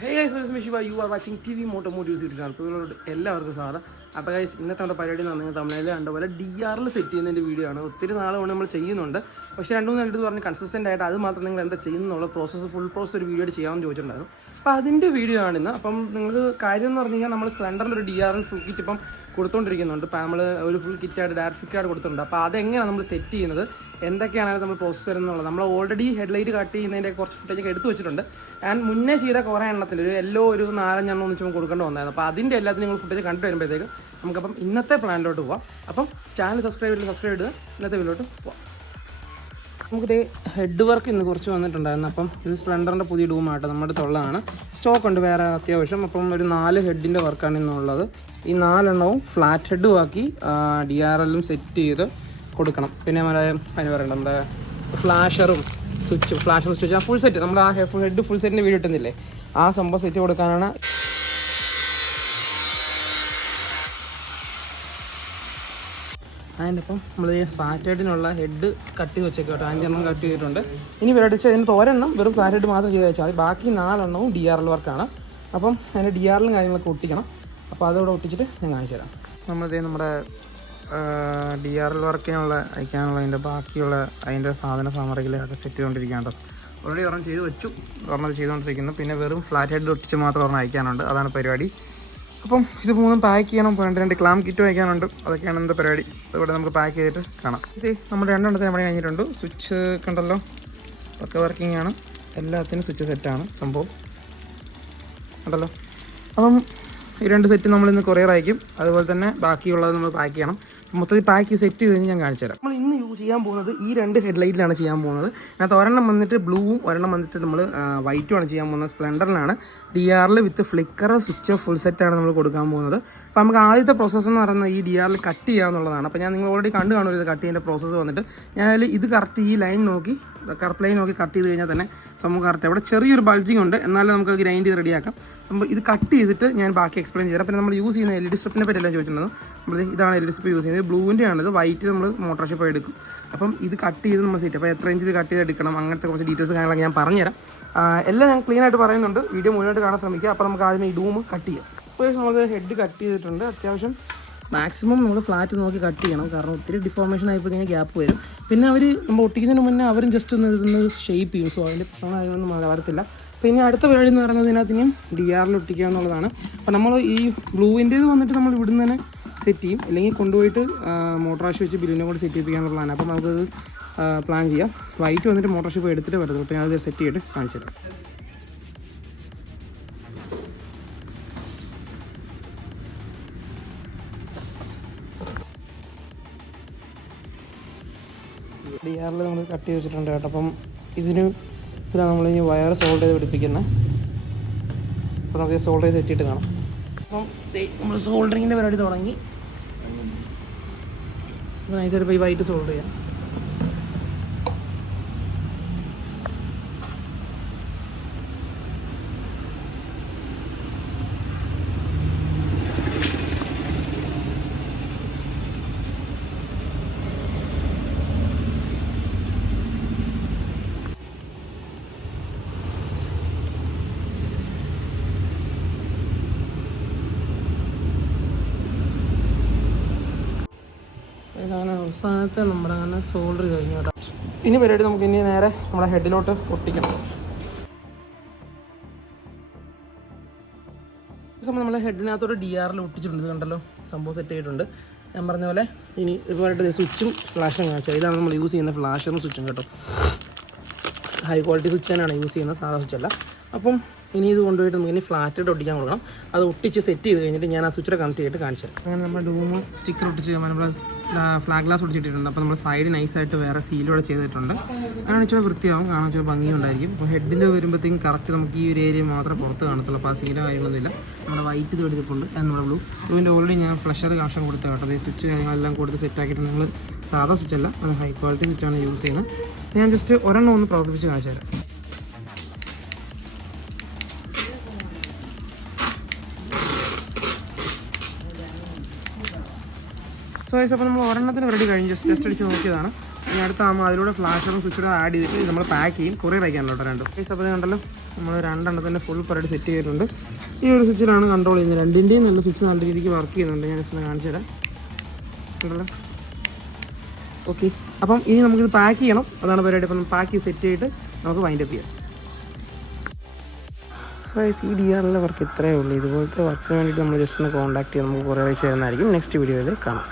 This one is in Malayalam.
Hey guys, welcome to Shiva. You are watching TV Motomotive Series channel. അപ്പോൾ എല്ലാവർക്കും സാറ് അപ്പോൾ ഗൈസ് ഇന്നത്തെ നമ്മുടെ പരിപാടി എന്ന് പറഞ്ഞാൽ തമിഴ്നാട്ടിൽ കണ്ടപോലെ DRL സെറ്റ് ചെയ്യുന്നതിൻ്റെ വീഡിയോ ആണ്. ഒത്തിരി നാളെ കൊണ്ട് നമ്മൾ ചെയ്യുന്നുണ്ട്. പക്ഷേ 2-3 എടുത്ത് പറഞ്ഞ് കൺസിസ്റ്റൻ്റ് ആയിട്ട് അത് മാത്രം നിങ്ങൾ എന്താ ചെയ്യുന്നുള്ള പ്രോസസ്സ് ഫുൾ പ്രോസസ്സ് ഒരു വീഡിയോ ചെയ്യാമെന്ന് ചോദിച്ചിട്ടുണ്ടായിരുന്നു. അപ്പോൾ അതിൻ്റെ വീഡിയോ ആണിന്ന്. അപ്പം നിങ്ങൾക്ക് കാര്യം എന്ന് പറഞ്ഞു കഴിഞ്ഞാൽ നമ്മൾ സ്പ്ലെൻഡറിൽ ഒരു DRL ഫുൾ കിറ്റ് ഇപ്പം കൊടുത്തുകൊണ്ടിരിക്കുന്നുണ്ട്. ഇപ്പോൾ നമ്മൾ ഒരു ഫുൾ കിറ്റായിട്ട് ഡയറക്റ്റ് കാർഡ് കൊടുത്തിട്ടുണ്ട്. അപ്പോൾ അതെങ്ങനെയാണ് നമ്മൾ സെറ്റ് ചെയ്യുന്നത്, എന്തൊക്കെയാണ് നമ്മൾ പ്രോസസ്സ് വരുന്നുള്ളത്, നമ്മൾ ഓൾറെഡി ഹെഡ്ലൈറ്റ് കട്ട് ചെയ്യുന്നതിൻ്റെ കുറച്ച് ഫുട്ടേജൊക്കെ എടുത്ത് വെച്ചിട്ടുണ്ട്. ആൻഡ് മുന്നേ ചെയ്ത കുറേ എണ്ണത്തിൽ ഒരു 4-5 എണ്ണം ഒന്നിച്ച് കൊടുക്കേണ്ടി വന്നായിരുന്നു. അപ്പോൾ അതിൻ്റെ എല്ലാത്തിനും നിങ്ങൾ ഫുട്ടേജ് കണ്ടു വരുമ്പോഴത്തേക്ക് നമുക്കപ്പം ഇന്നത്തെ പ്ലാനിലോട്ട് പോവാം. അപ്പം ചാനൽ സബ്സ്ക്രൈബ് ചെയ്ത് ഇന്നത്തെ വീഡിയോട്ട് പോവാം. നമുക്കിത് ഹെഡ് വർക്ക് ഇന്ന് കുറച്ച് വന്നിട്ടുണ്ടായിരുന്നു. അപ്പം ഇത് സ്പ്ലെൻഡറിൻ്റെ പുതിയ ഡൂമായിട്ട് നമ്മുടെ അടുത്തുള്ളതാണ്. സ്റ്റോക്ക് ഉണ്ട് വേറെ അത്യാവശ്യം. അപ്പം ഒരു 4 ഹെഡിൻ്റെ വർക്കാണ് ഇന്നുള്ളത്. ഈ 4 എണ്ണവും ഫ്ലാറ്റ് ഹെഡും ആക്കി DRLും സെറ്റ് ചെയ്ത് കൊടുക്കണം. പിന്നെ അതിന് പറയണ്ട നമ്മുടെ ഫ്ലാഷറും സ്വിച്ച് ഫുൾ സെറ്റ് നമ്മൾ ആ ഹെഡ് ഫുൾ സെറ്റിൻ്റെ വീഡിയോ ഇട്ടുന്നില്ലേ, ആ സംഭവം സെറ്റ് കൊടുക്കാനാണ്. അതിൻ്റെ ഇപ്പം നമ്മൾ ഈ ഫ്ലാറ്റ് ഹെഡിനുള്ള ഹെഡ് കട്ട് ചെയ്ത് വെച്ചേക്കോട്ടെ. 5 എണ്ണം കട്ട് ചെയ്തിട്ടുണ്ട്. ഇനി വേടിച്ച് അതിന് ഒരെണ്ണം വെറും ഫ്ലാറ്റ് ഹെഡ് മാത്രം ചെയ്ത് വെച്ചാൽ മതി. ബാക്കി 4 എണ്ണവും DRL വർക്കാണ്. അപ്പം അതിൻ്റെ DRLും കാര്യങ്ങളൊക്കെ ഒട്ടിക്കണം. അപ്പോൾ അതോടെ ഒട്ടിച്ചിട്ട് ഞാൻ കാണിച്ചു തരാം. നമ്മളിതേ നമ്മുടെ DRL വർക്കിനുള്ള അയക്കാനുള്ള അതിൻ്റെ ബാക്കിയുള്ള അതിൻ്റെ സാധന സാമഗ്രികളൊക്കെ സെറ്റ് ചെയ്തുകൊണ്ടിരിക്കുകയാണ്. ഓൾറെഡി ഒരെണ്ണം ചെയ്ത് വെച്ചു, ഒരെണ്ണം ചെയ്തുകൊണ്ടിരിക്കുന്നു. പിന്നെ വെറും ഫ്ലാറ്റ് ഹെഡ് ഒട്ടിച്ച് മാത്രം ഒരെണ്ണം അയക്കാനുണ്ട്. അതാണ് പരിപാടി. അപ്പം ഇത് 3 പാക്ക് ചെയ്യണം. 2 ക്ലാം കിറ്റ് വയ്ക്കാനുണ്ട്. അതൊക്കെയാണ് എന്താ പരിപാടി. അതുകൂടെ നമുക്ക് പാക്ക് ചെയ്തിട്ട് കാണാം. ഇത് നമ്മുടെ 2 എണ്ണത്തിന് പണി കഴിഞ്ഞിട്ടുണ്ട്. സ്വിച്ച് കണ്ടല്ലോ, ഒക്കെ വർക്കിംഗ് ആണ്. എല്ലാത്തിനും സ്വിച്ച് സെറ്റാണ് സംഭവം കണ്ടല്ലോ. അപ്പം ഈ 2 സെറ്റ് നമ്മളിന്ന് കൊറിയർ അയക്കും. അതുപോലെ തന്നെ ബാക്കിയുള്ളത് നമ്മൾ പാക്ക് ചെയ്യണം. മൊത്തത്തിൽ പാക്ക് സെറ്റ് ചെയ്ത് കഴിഞ്ഞ് ഞാൻ കാണിച്ചു തരാം. നമ്മൾ ഇന്ന് യൂസ് ചെയ്യാൻ പോകുന്നത് ഈ 2 ഹെഡ്ലൈറ്റിലാണ് ചെയ്യാൻ പോകുന്നത്. അതിനകത്ത് ഒരെണ്ണം വന്നിട്ട് ബ്ലൂവും ഒരെണ്ണം വന്നിട്ട് നമ്മൾ വൈറ്റുമാണ് ചെയ്യാൻ പോകുന്നത്. സ്പ്ലെൻഡറിലാണ് DRL വിത്ത് ഫ്ലിക്കർ സ്വിച്ച് ഫുൾ സെറ്റാണ് നമ്മൾ കൊടുക്കാൻ പോകുന്നത്. അപ്പോൾ നമുക്ക് ആദ്യത്തെ പ്രോസസ്സ് എന്ന് പറയുന്നത് ഈ DRL കട്ട് ചെയ്യുക എന്നുള്ളതാണ്. അപ്പോൾ ഞാൻ നിങ്ങൾ ഓൾറെഡി കണ്ടു കാണുമല്ലോ ഇത് കട്ട് ചെയ്യുന്ന പ്രോസസ്സ് വന്നിട്ട്. ഞാൻ ഇത് കറക്റ്റ് ഈ ലൈൻ നോക്കി കറക്റ്റ് ലൈൻ നോക്കി കട്ട് ചെയ്ത് കഴിഞ്ഞാൽ തന്നെ സംഭവം കറക്റ്റ്. അവിടെ ചെറിയൊരു ബൾജിങ് ഉണ്ട്, എന്നാലും നമുക്ക് ഗ്രൈൻഡ് ചെയ്ത് റെഡിയാക്കാം. സംഭവം ഇത് കട്ട് ചെയ്തിട്ട് ഞാൻ ബാക്കി എക്സ്പ്ലെയിൻ ചെയ്യാം. പിന്നെ നമ്മൾ യൂസ് ചെയ്യുന്ന LED സ്ട്രിപ്പിനെ പറ്റി എല്ലാം ചോദിച്ചിട്ടുണ്ടായിരുന്നു. നമ്മൾ ഇതാണ് LED സ്ട്രിപ്പ് യൂസ് ചെയ്യുന്നത്. ബ്ലൂവിൻ്റെ ആണിത്, വൈറ്റ് നമ്മൾ മോട്ടോർ ഷിപ്പ് എടുക്കും. അപ്പം ഇത് കട്ട് ചെയ്ത് നമ്മൾ സെറ്റ്. അപ്പോൾ എത്ര ഇഞ്ച് ഇത് കട്ട് ചെയ്ത് എടുക്കണം, അങ്ങനത്തെ കുറച്ച് ഡീറ്റെയിൽസ് കാര്യങ്ങളൊക്കെ ഞാൻ പറഞ്ഞുതരാം. എല്ലാം ഞാൻ ക്ലീൻ ആയിട്ട് പറയുന്നുണ്ട്. വീഡിയോ മുന്നോട്ട് കാണാൻ ശ്രമിക്കുക. അപ്പോൾ നമുക്ക് ആദ്യം ഈ ഡൂം കട്ട് ചെയ്യാം. അപ്പോൾ നമ്മൾ ഹെഡ് കട്ട് ചെയ്തിട്ടുണ്ട്. അത്യാവശ്യം മാക്സിമം നമ്മൾ ഫ്ലാറ്റ് നോക്കി കട്ട് ചെയ്യണം. കാരണം ഒത്തിരി ഡിഫോർമേഷൻ ആയിപ്പോൾ കഴിഞ്ഞാൽ ഗ്യാപ്പ് വരും. പിന്നെ അവർ നമ്മൾ ഒട്ടിക്കുന്നതിന് മുന്നേ അവരും ജസ്റ്റ് ഇതൊന്ന് ഷേപ്പ് ചെയ്യും. സോ അതിൻ്റെ പ്രശ്നമായതൊന്നും വരത്തില്ല. പിന്നെ അടുത്ത പരിപാടി എന്ന് പറയുന്നത് ഇതിനകത്തിനും DRL ഒട്ടിക്കുക എന്നുള്ളതാണ്. അപ്പോൾ നമ്മൾ ഈ ബ്ലൂവിൻ്റേത് വന്നിട്ട് നമ്മൾ ഇവിടുന്ന് തന്നെ സെറ്റ് ചെയ്യും, അല്ലെങ്കിൽ കൊണ്ടുപോയിട്ട് മോട്ടോർ വെച്ച് ബില്ലിനെ കൂടെ സെറ്റ് ചെയ്യിപ്പിക്കാനുള്ളതാണ്. അപ്പോൾ നമുക്കത് പ്ലാൻ ചെയ്യാം. വൈറ്റ് വന്നിട്ട് മോട്ടോർ ഷിപ്പ് എടുത്തിട്ട് വരുന്നത്. അപ്പോൾ ഞാനത് സെറ്റ് ചെയ്തിട്ട് കാണിച്ചു തരാം. DRL നമ്മൾ കട്ട് ചെയ്ത് വെച്ചിട്ടുണ്ട് കേട്ടോ. അപ്പം ഇതിലാണ് നമ്മളിനി വയർ സോൾഡ് ചെയ്ത് പിടിപ്പിക്കുന്നത്. അപ്പോൾ നമുക്ക് സോൾഡ് ചെയ്ത് സെറ്റിയിട്ട് കാണാം. അപ്പം നമ്മൾ സോൾഡറിങ്ങിൻ്റെ പരിപാടി തുടങ്ങി. നൈസായിട്ട് ഇപ്പോൾ ഈ വൈറ്റ് സോൾഡ് ചെയ്യാം. അങ്ങനെ അവസാനത്തെ നമ്മുടെ അങ്ങനെ സോൾഡർ കഴിഞ്ഞു കേട്ടോ. ഇനി പരിപാടി നമുക്ക് ഇനി നേരെ നമ്മുടെ ഹെഡിലോട്ട് ഒട്ടിക്കണം. സമയം നമ്മളെ ഹെഡിനകത്തോട്ട് DRL ഒട്ടിച്ചിട്ടുണ്ട്. കണ്ടല്ലോ, സംഭവം സെറ്റ് ചെയ്തിട്ടുണ്ട്. ഞാൻ പറഞ്ഞ പോലെ ഇനി ഇതുപോലായിട്ട് സ്വിച്ചും ഫ്ലാഷും കാണിച്ചാൽ ഇതാണ് നമ്മൾ യൂസ് ചെയ്യുന്ന ഫ്ലാഷറും സ്വിച്ചും കേട്ടോ. ഹൈ ക്വാളിറ്റി സ്വിച്ച് തന്നെയാണ് യൂസ് ചെയ്യുന്നത്, സാധാ സ്വിച്ചല്ല. അപ്പം ഇനി ഇത് കൊണ്ടുപോയിട്ട് നമുക്ക് ഇനി ഫ്ലാറ്റായിട്ട് ഒട്ടിക്കാൻ കൊടുക്കണം. അത് ഒട്ടിച്ച് സെറ്റ് ചെയ്ത് കഴിഞ്ഞിട്ട് ഞാൻ ആ സ്വിച്ചിനെ കണക്ട് ചെയ്തിട്ട് കാണിച്ചു തരാം. അങ്ങനെ നമ്മുടെ ഡൂം സ്റ്റിക്കർ ഒട്ടിച്ച് നമ്മൾ ഫ്ലാഗ് ഗ്ലാസ് ഒട്ടിച്ചിട്ടുണ്ട്. അപ്പോൾ നമ്മൾ സൈഡ് നൈസായിട്ട് വേറെ സീലോടെ ചെയ്തിട്ടുണ്ട്. അങ്ങനെ ഇച്ചിരി വൃത്തിയാവും, കാണാൻ ഇച്ചിരി ഭംഗിയുണ്ടായിരിക്കും. അപ്പോൾ ഹെഡിൽ വരുമ്പോഴത്തേക്കും കറക്റ്റ് നമുക്ക് ഈ ഒരു ഏരിയ മാത്രമേ പുറത്ത് കാണത്തുള്ളൂ. അപ്പോൾ ആ സീലോ കാര്യങ്ങളൊന്നുമില്ല. നമ്മുടെ വൈറ്റ് എടുത്തിട്ടുണ്ട്. നമ്മുടെ ബ്ലൂവിൻ്റെ ഓൾറെഡി ഞാൻ ഫ്ലഷർ കണക്ഷൻ കൊടുത്ത കേട്ടോ. ഈ സ്വിച്ച് കാര്യങ്ങളെല്ലാം കൊടുത്ത് സെറ്റാക്കിയിട്ട് നിങ്ങൾ സാധാ സ്വിച്ചല്ല, അത് ഹൈ ക്വാളിറ്റി സ്വിച്ചാണ് യൂസ് ചെയ്യുന്നത്. ഞാൻ ജസ്റ്റ് ഒരെണ്ണം ഒന്ന് പ്രവർത്തിപ്പിച്ച് കാണിച്ചു തരാം. സോ അപ്പോൾ നമ്മൾ ഒരെണ്ണത്തിന് റെഡി കഴിഞ്ഞ് ജസ്റ്റ് അടിച്ച് നോക്കിയതാണ്. ഇനി അടുത്താകുമ്പോൾ അതിലൂടെ ഫ്ലാഷറും സ്വിച്ചറും ആഡ് ചെയ്തിട്ട് നമ്മൾ പാക്ക് ചെയ്യും. കൊറിയർ അയക്കാനല്ലോ 2. അപ്പോൾ ഉണ്ടല്ലോ നമ്മൾ രണ്ടെണ്ണത്തിൻ്റെ ഫുൾ പരിപാടി സെറ്റ് ചെയ്തിട്ടുണ്ട്. ഈ ഒരു സ്വിച്ചിലാണ് കൺട്രോൾ ചെയ്യുന്നത്. രണ്ടിൻ്റെയും നല്ല സ്വിച്ച് നല്ല രീതിക്ക് വർക്ക് ചെയ്യുന്നുണ്ട്. ഞാൻ ജസ്റ്റ് കാണിച്ചു തരാം. ഉണ്ടല്ലോ. ഓക്കെ, അപ്പം ഇനി നമുക്കിത് പാക്ക് ചെയ്യണം. അതാണ് പരിപാടി. അപ്പം പാക്ക് ചെയ്ത് സെറ്റ് ചെയ്തിട്ട് നമുക്ക് വൈൻഡപ്പ് ചെയ്യാം. സോ ഈ DRL വർക്ക് ഇത്രയേ ഉള്ളൂ. ഇതുപോലത്തെ വർക്ക്സിന് വേണ്ടിയിട്ട് നമ്മൾ ജസ്റ്റ് ഒന്ന് കോൺടാക്ട് ചെയ്യാൻ നമുക്ക് കുറേ ആഴ്ച തരുന്നതായിരിക്കും. നെക്സ്റ്റ് വീഡിയോയിൽ കാണാം.